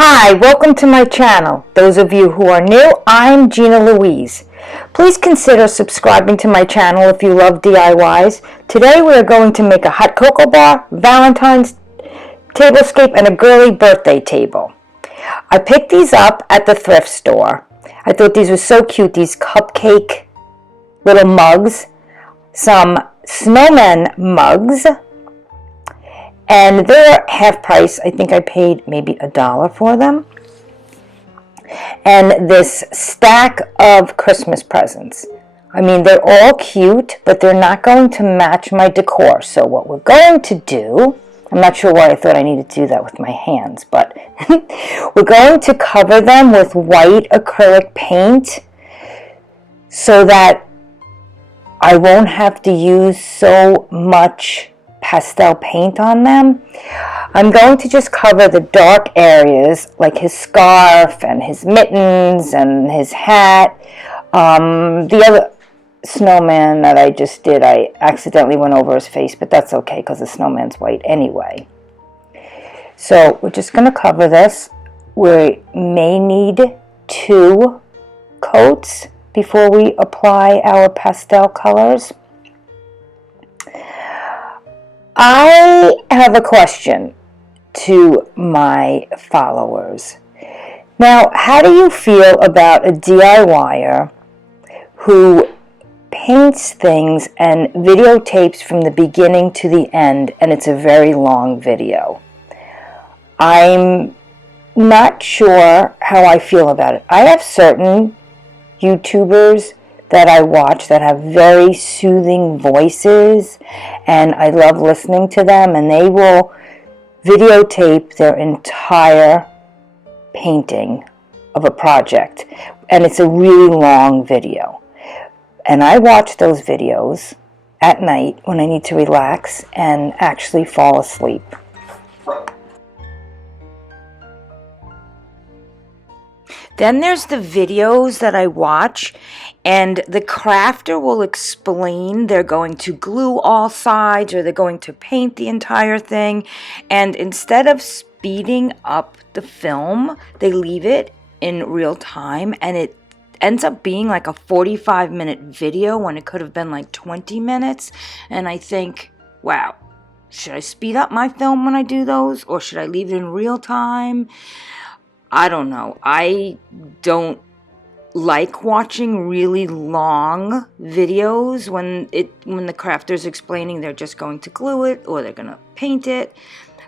Hi, welcome to my channel. Those of you who are new, I'm Gina Louise. Please consider subscribing to my channel if you love DIYs. Today we are going to make a hot cocoa bar, Valentine's tablescape, and a girly birthday table. I picked these up at the thrift store. I thought these were so cute, these cupcake little mugs, some snowman mugs, and they're half price. I think I paid maybe $1 for them. And this stack of Christmas presents. I mean, they're all cute, but they're not going to match my decor. So what we're going to do, I'm not sure why I thought I needed to do that with my hands, but we're going to cover them with white acrylic paint so that I won't have to use so much pastel paint on them. I'm going to just cover the dark areas like his scarf and his mittens and his hat. The other snowman that I just did, I accidentally went over his face, but that's okay because the snowman's white anyway. So we're just going to cover this. We may need 2 coats before we apply our pastel colors. I have a question to my followers. Now, how do you feel about a DIYer who paints things and videotapes from the beginning to the end, and it's a very long video? I'm not sure how I feel about it. I have certain YouTubers that I watch that have very soothing voices, and I love listening to them, and they will videotape their entire painting of a project, and it's a really long video. And I watch those videos at night when I need to relax and actually fall asleep. Then there's the videos that I watch, and the crafter will explain they're going to glue all sides or they're going to paint the entire thing, and instead of speeding up the film, they leave it in real time, and it ends up being like a 45-minute video when it could have been like 20 minutes, and I think, wow, should I speed up my film when I do those, or should I leave it in real time? I don't know. I don't like watching really long videos when the crafter's explaining they're just going to glue it or they're going to paint it,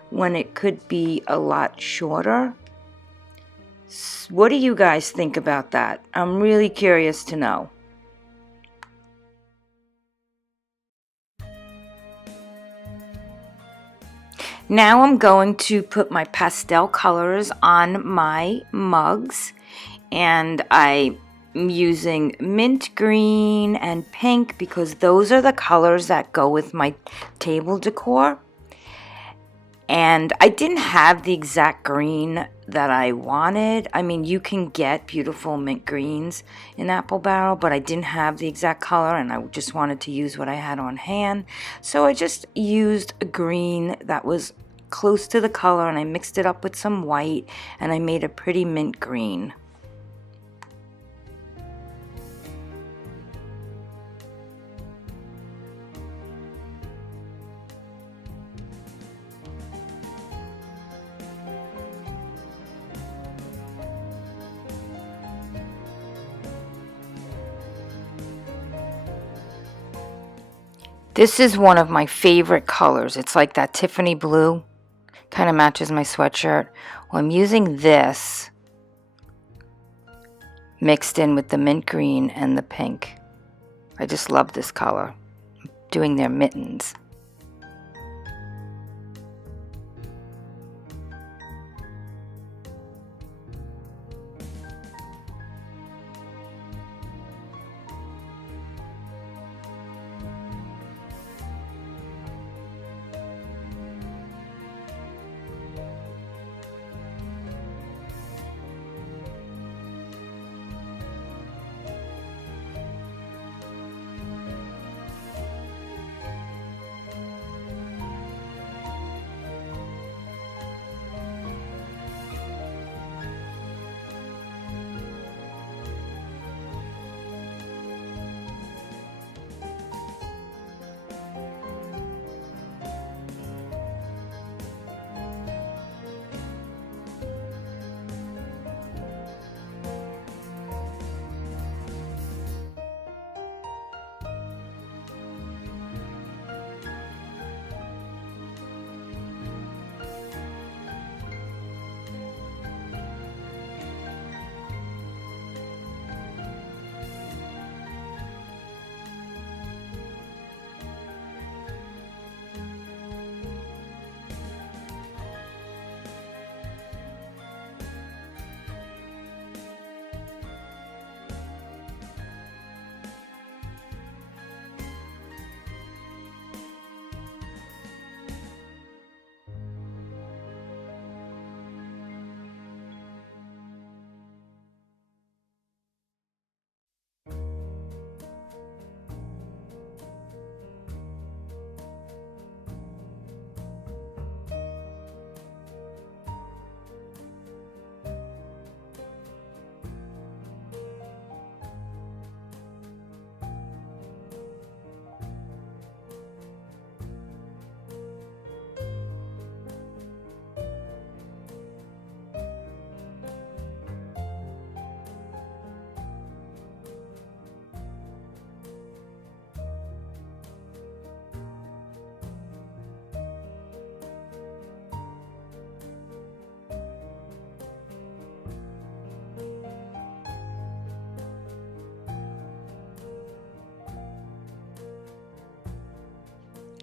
when it could be a lot shorter. What do you guys think about that? I'm really curious to know. Now I'm going to put my pastel colors on my mugs, and I'm using mint green and pink because those are the colors that go with my table decor. And I didn't have the exact green that I wanted. I mean, you can get beautiful mint greens in Apple Barrel, but I didn't have the exact color, and I just wanted to use what I had on hand. So I just used a green that was close to the color, and I mixed it up with some white, and I made a pretty mint green. This is one of my favorite colors. It's like that Tiffany blue. Kind of matches my sweatshirt. Well, I'm using this mixed in with the mint green and the pink. I just love this color. I'm doing their mittens.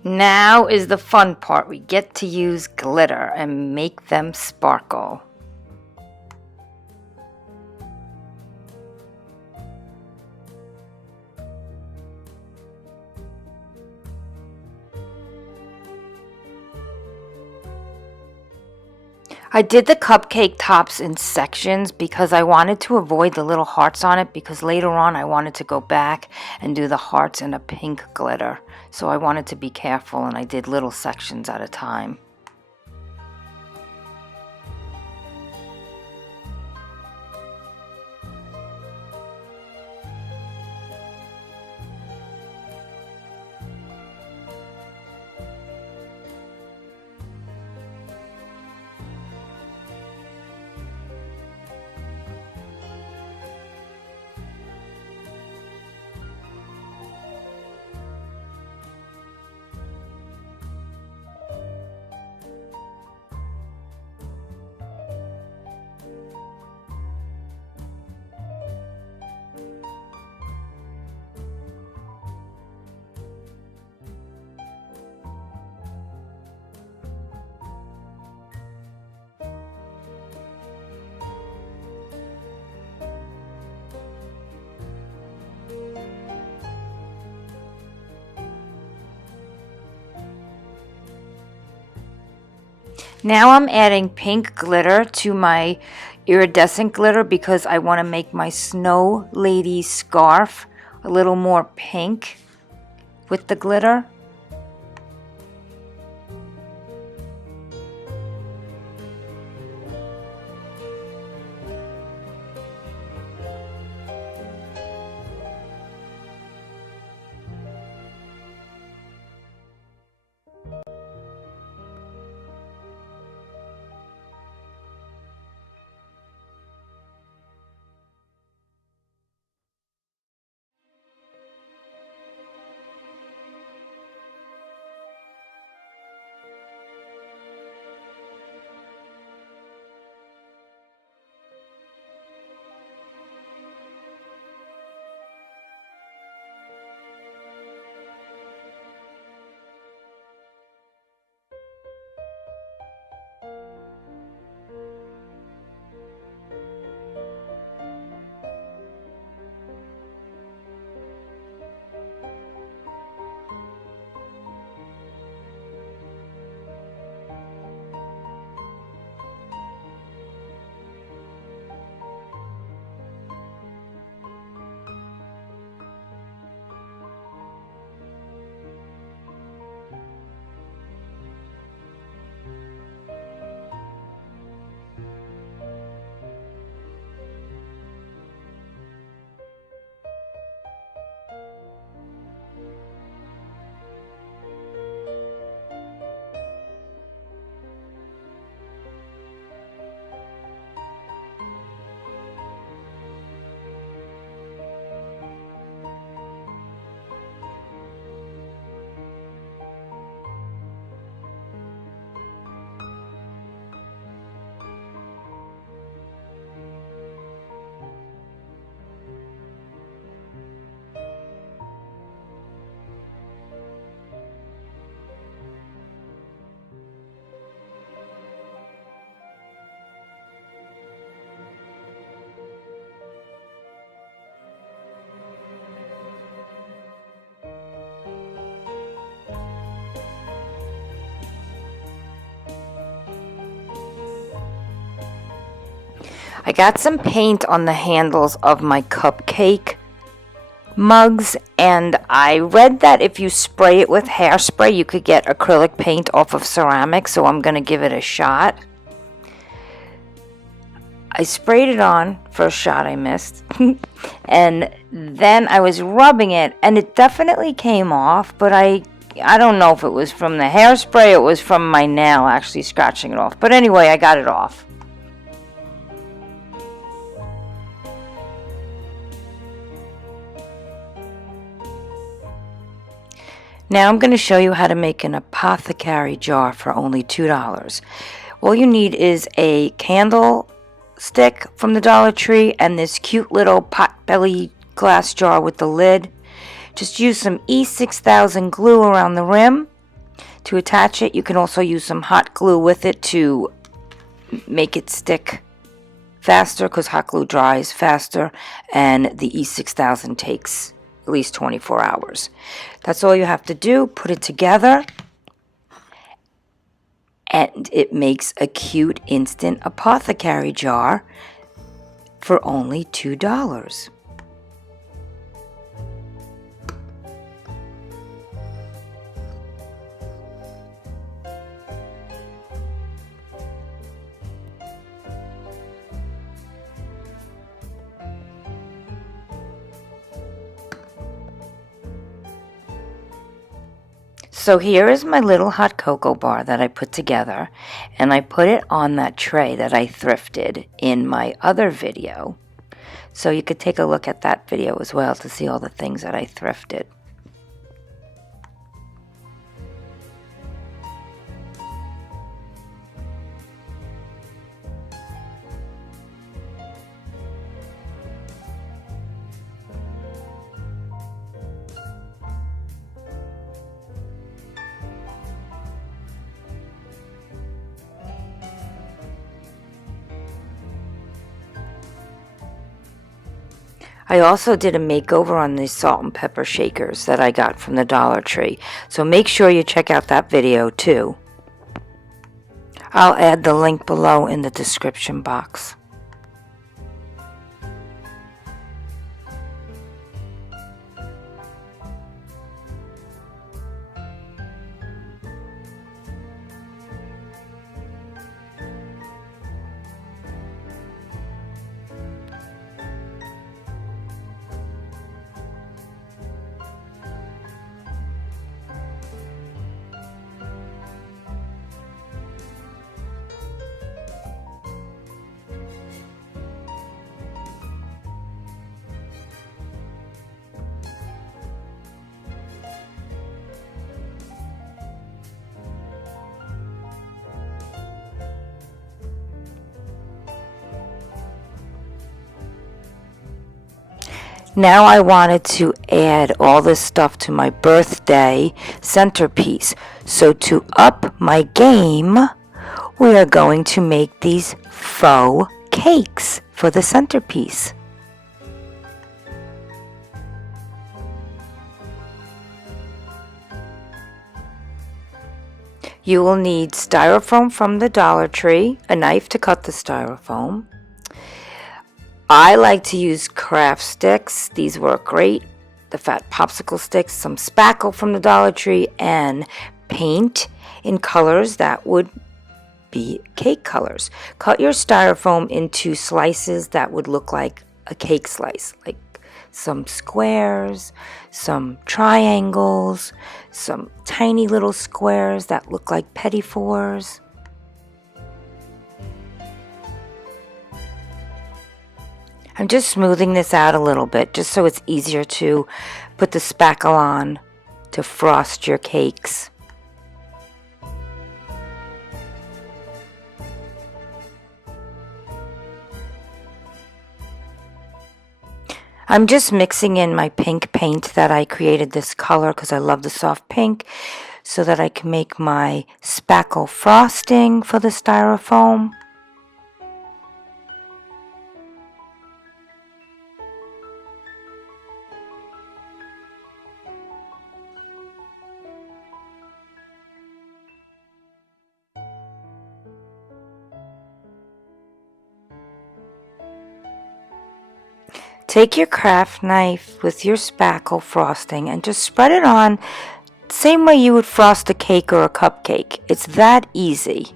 Now is the fun part. We get to use glitter and make them sparkle. I did the cupcake tops in sections because I wanted to avoid the little hearts on it, because later on I wanted to go back and do the hearts in a pink glitter. So I wanted to be careful, and I did little sections at a time. Now I'm adding pink glitter to my iridescent glitter because I want to make my snow lady scarf a little more pink with the glitter. I got some paint on the handles of my cupcake mugs, and I read that if you spray it with hairspray, you could get acrylic paint off of ceramic, so I'm going to give it a shot. I sprayed it on. First shot I missed. And then I was rubbing it, and it definitely came off, but I don't know if it was from the hairspray or it was from my nail actually scratching it off. But anyway, I got it off. Now I'm going to show you how to make an apothecary jar for only $2. All you need is a candle stick from the Dollar Tree and this cute little pot-belly glass jar with the lid. Just use some E6000 glue around the rim to attach it. You can also use some hot glue with it to make it stick faster, because hot glue dries faster and the E6000 takes at least 24 hours. That's all you have to do. Put it together and it makes a cute instant apothecary jar for only $2. So here is my little hot cocoa bar that I put together, and I put it on that tray that I thrifted in my other video. So you could take a look at that video as well to see all the things that I thrifted. I also did a makeover on these salt and pepper shakers that I got from the Dollar Tree. So make sure you check out that video too. I'll add the link below in the description box. Now I wanted to add all this stuff to my birthday centerpiece. So to up my game, we are going to make these faux cakes for the centerpiece. You will need styrofoam from the Dollar Tree, a knife to cut the styrofoam. I like to use craft sticks. These work great. The fat popsicle sticks, some spackle from the Dollar Tree, and paint in colors that would be cake colors. Cut your styrofoam into slices that would look like a cake slice, like some squares, some triangles, some tiny little squares that look like petit fours. I'm just smoothing this out a little bit just so it's easier to put the spackle on to frost your cakes. I'm just mixing in my pink paint that I created this color because I love the soft pink, so that I can make my spackle frosting for the styrofoam. Take your craft knife with your spackle frosting and just spread it on same way you would frost a cake or a cupcake. It's that easy.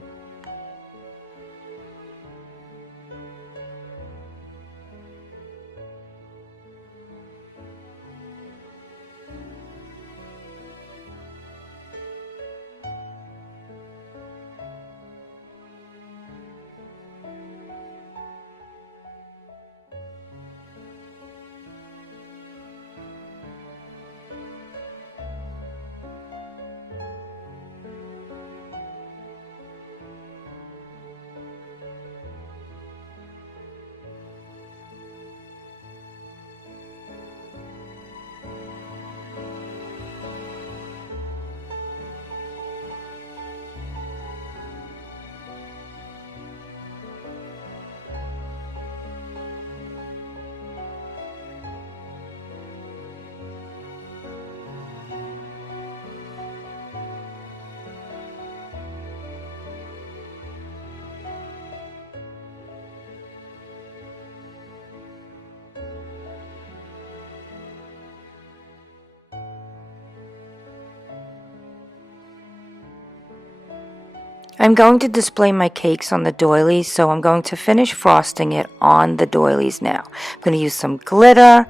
I'm going to display my cakes on the doilies, so I'm going to finish frosting it on the doilies now. I'm going to use some glitter.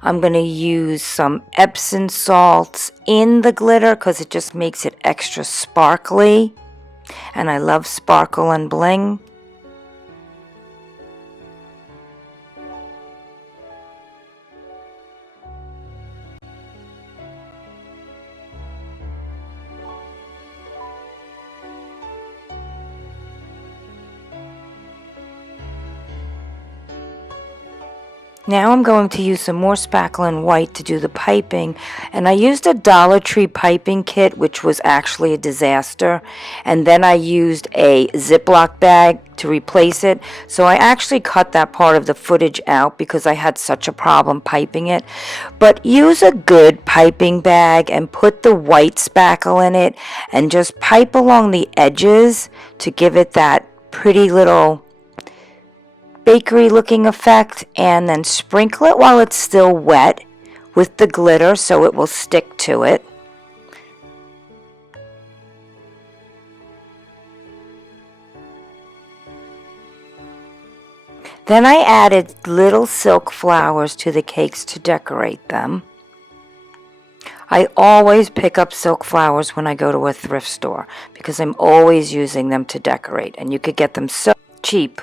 I'm going to use some Epsom salts in the glitter because it just makes it extra sparkly. And I love sparkle and bling. Now I'm going to use some more spackle and white to do the piping, and I used a Dollar Tree piping kit, which was actually a disaster, and then I used a Ziploc bag to replace it. So I actually cut that part of the footage out because I had such a problem piping it. But use a good piping bag and put the white spackle in it and just pipe along the edges to give it that pretty little bakery looking effect, and then sprinkle it while it's still wet with the glitter so it will stick to it. Then I added little silk flowers to the cakes to decorate them. I always pick up silk flowers when I go to a thrift store because I'm always using them to decorate, and you could get them so cheap.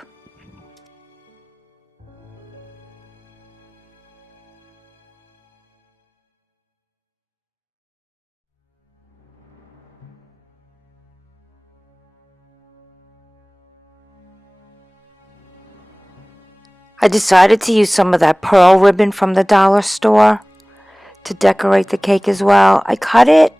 I decided to use some of that pearl ribbon from the dollar store to decorate the cake as well. I cut it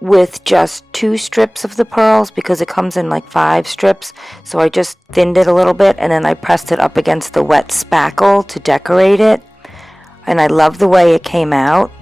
with just 2 strips of the pearls because it comes in like 5 strips. So I just thinned it a little bit and then I pressed it up against the wet spackle to decorate it. And I love the way it came out.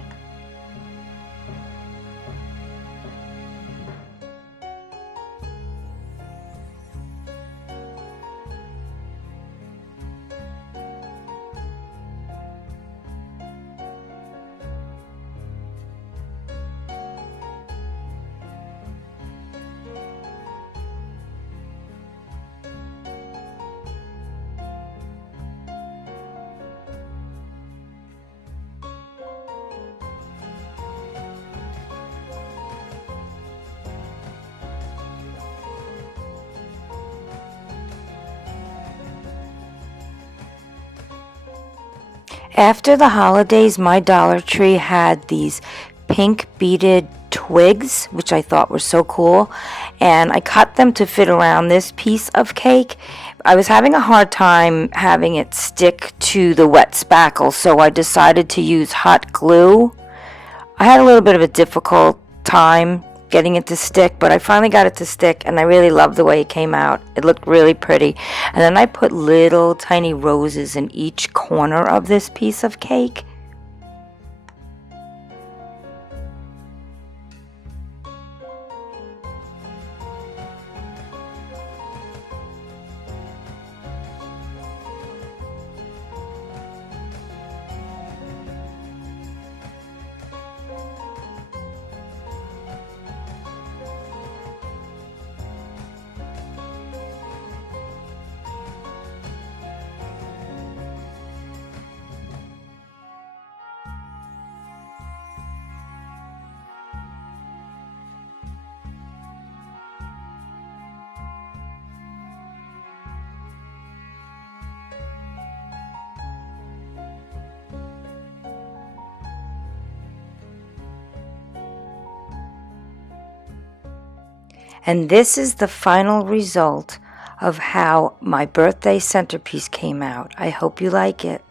After the holidays, my Dollar Tree had these pink beaded twigs, which I thought were so cool, and I cut them to fit around this piece of cake. I was having a hard time having it stick to the wet spackle, so I decided to use hot glue. I had a little bit of a difficult time getting it to stick, but I finally got it to stick, and I really loved the way it came out. It looked really pretty. And then I put little tiny roses in each corner of this piece of cake. And this is the final result of how my birthday centerpiece came out. I hope you like it.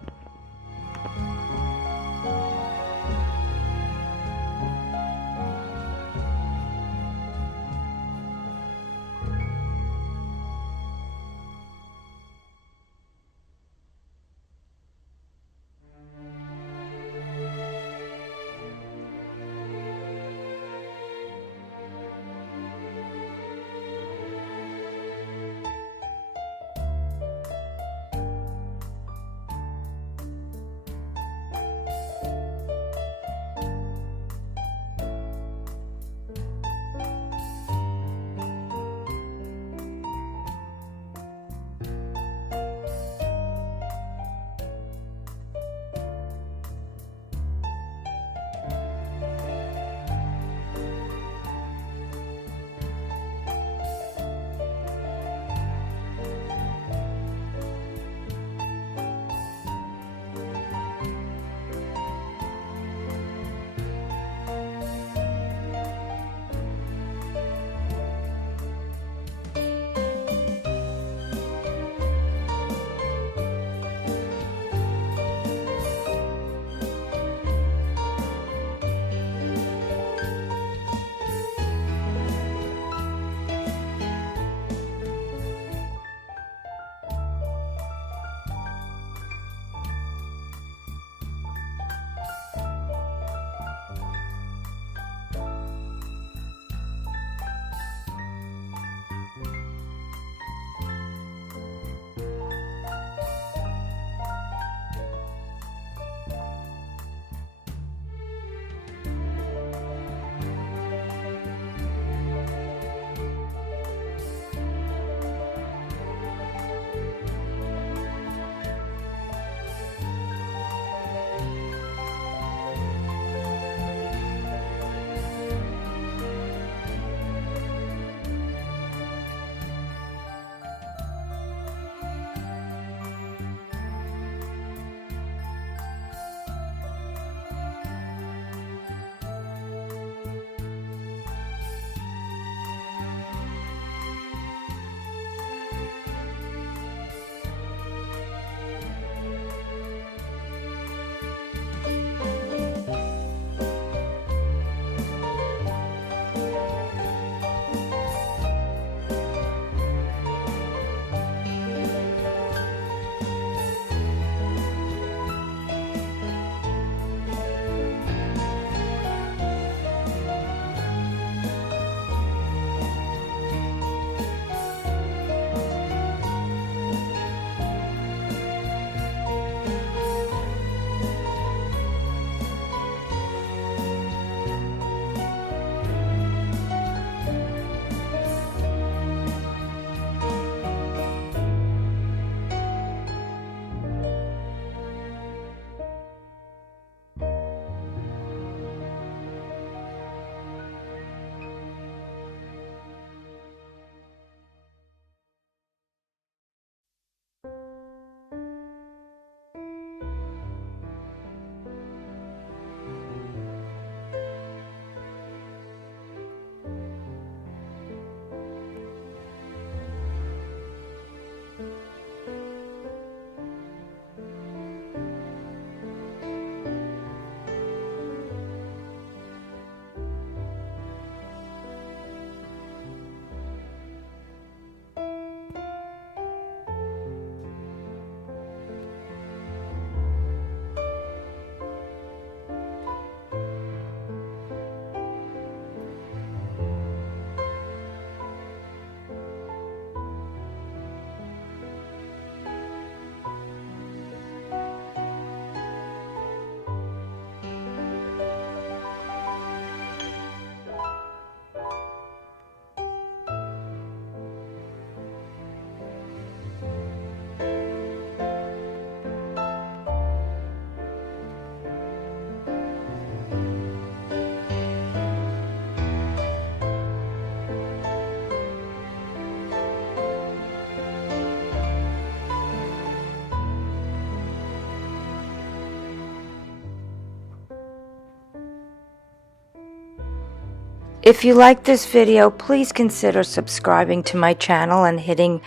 If you like this video, please consider subscribing to my channel and hitting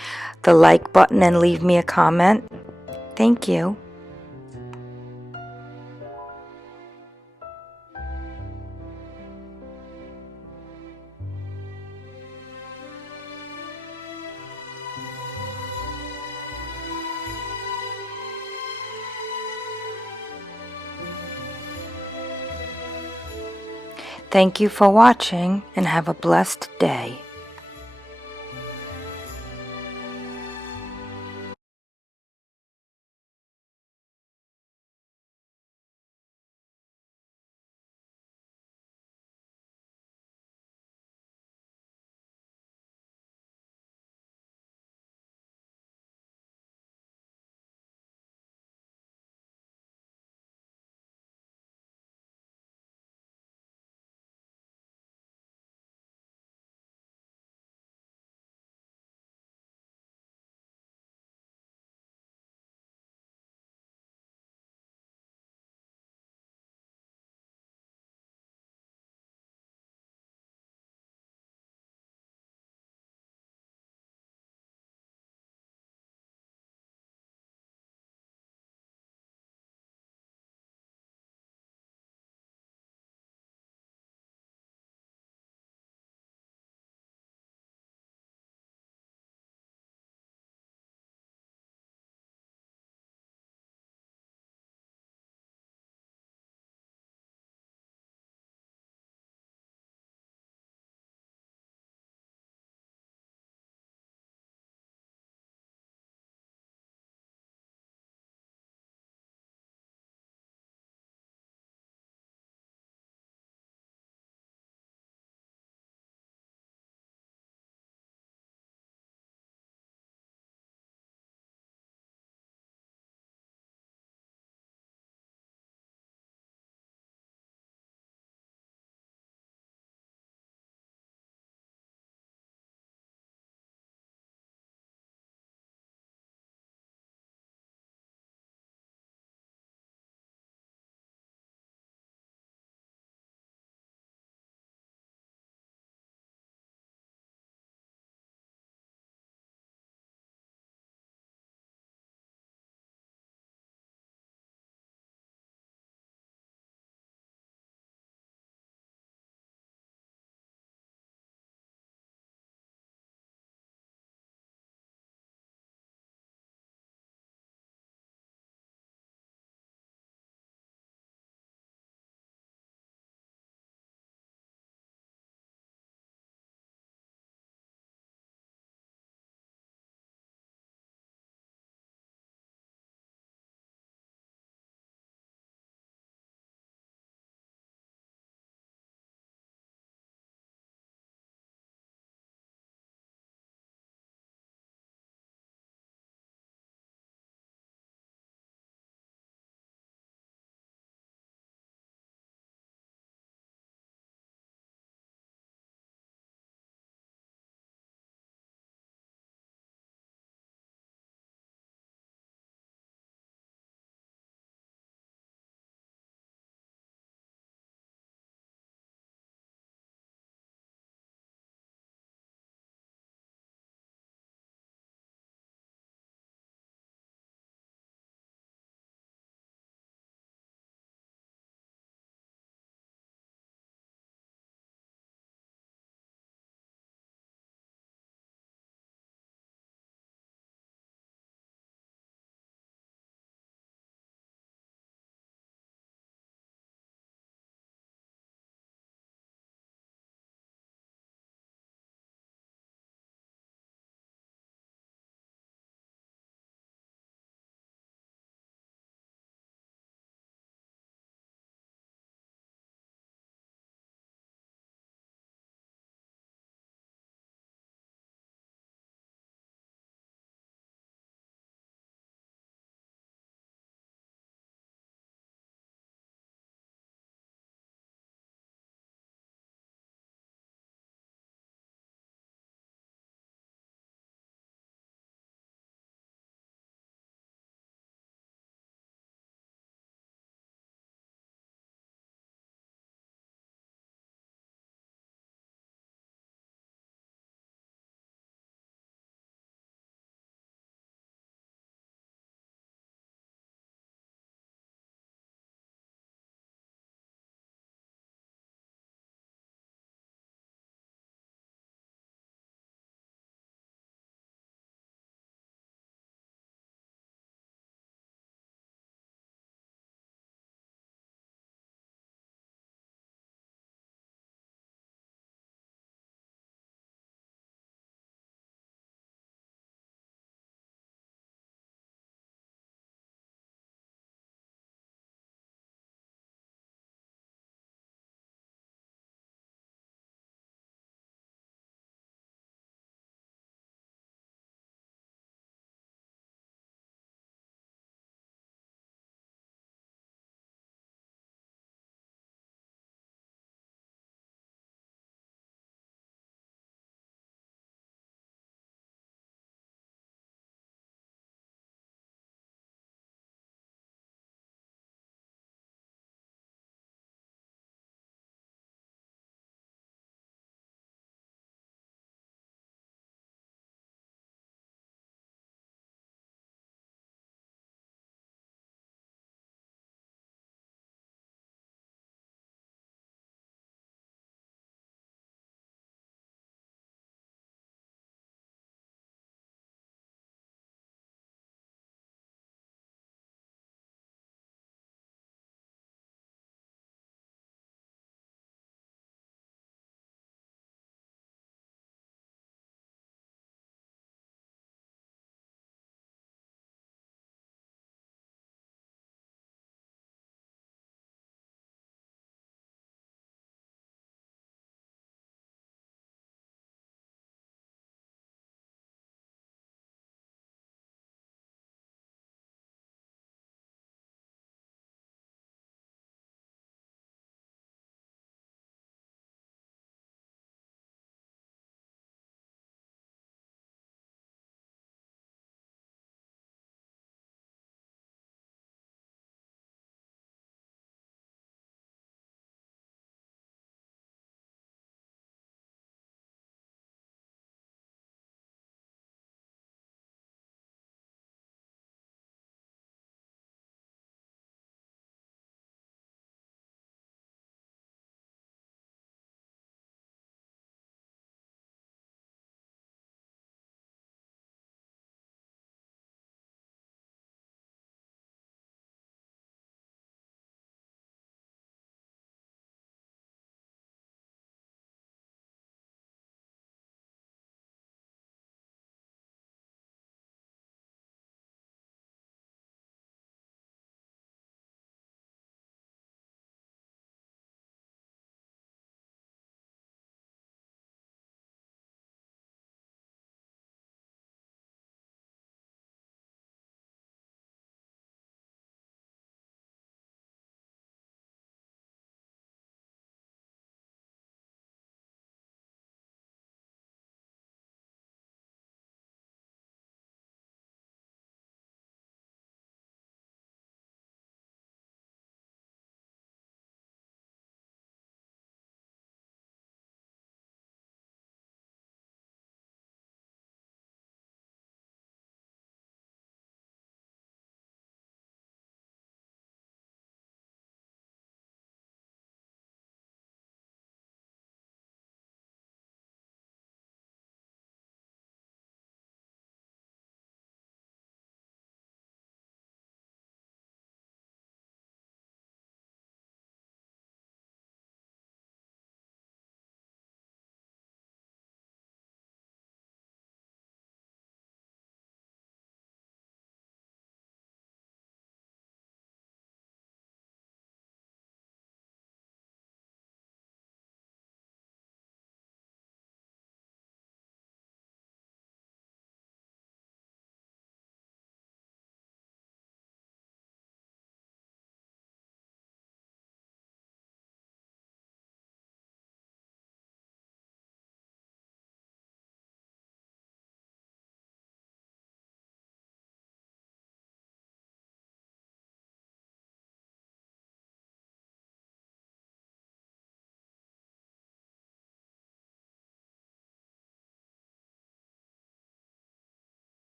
the like button and leave me a comment. Thank you. Thank you for watching and have a blessed day.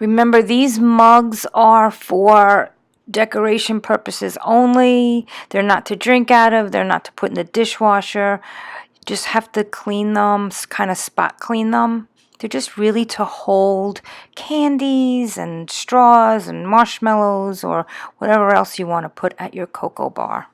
Remember, these mugs are for decoration purposes only. They're not to drink out of. They're not to put in the dishwasher. You just have to clean them, kind of spot clean them. They're just really to hold candies and straws and marshmallows or whatever else you want to put at your cocoa bar.